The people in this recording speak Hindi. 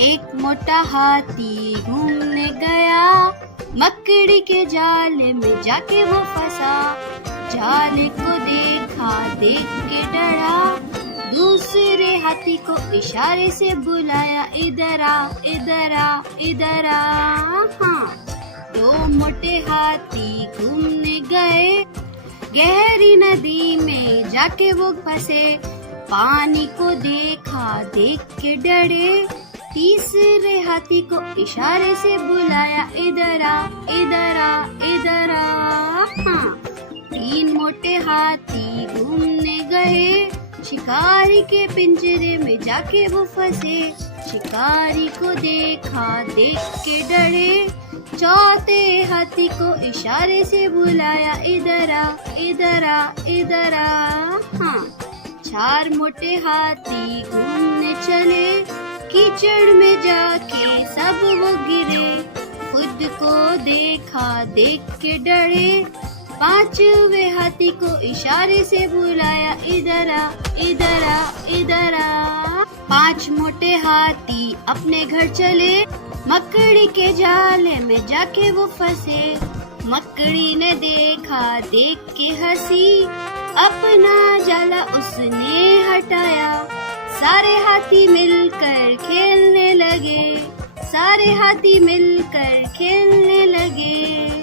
एक मोटा हाथी घूमने गया, मकड़ी के जाल में जाके वो फंसा। जाल को देखा, देख के डरा, दूसरे हाथी को इशारे से बुलाया, इधर आ, इधर आ, इधर आ। हाँ, दो मोटे हाथी घूमने गए, गहरी नदी में जाके वो फंसे। पानी को देखा, देख के डरे, तीसरे हाथी को इशारे से बुलाया, इधर आ, इधर आ, इधर आ। हाँ, तीन मोटे हाथी घूमने गए, शिकारी के पिंजरे में जाके वो फंसे। शिकारी को देखा, देख के डरे, चौथे हाथी को इशारे से बुलाया, इधर आ, इधर आ, इधर आ। हाँ, चार मोटे हाथी घूमने चले, कीचड़ में जाके सब वो गिरे। खुद को देखा, देख के डरे, पांचवे हाथी को इशारे से बुलाया, इधर आ, इधर आ, इधर आ। पांच मोटे हाथी अपने घर चले, मकड़ी के जाले में जाके वो फंसे। मकड़ी ने देखा, देख के हंसी, अपना जाला उसने हटाया। सारे हाथी मिलकर खेलने लगे, सारे हाथी मिलकर खेलने लगे।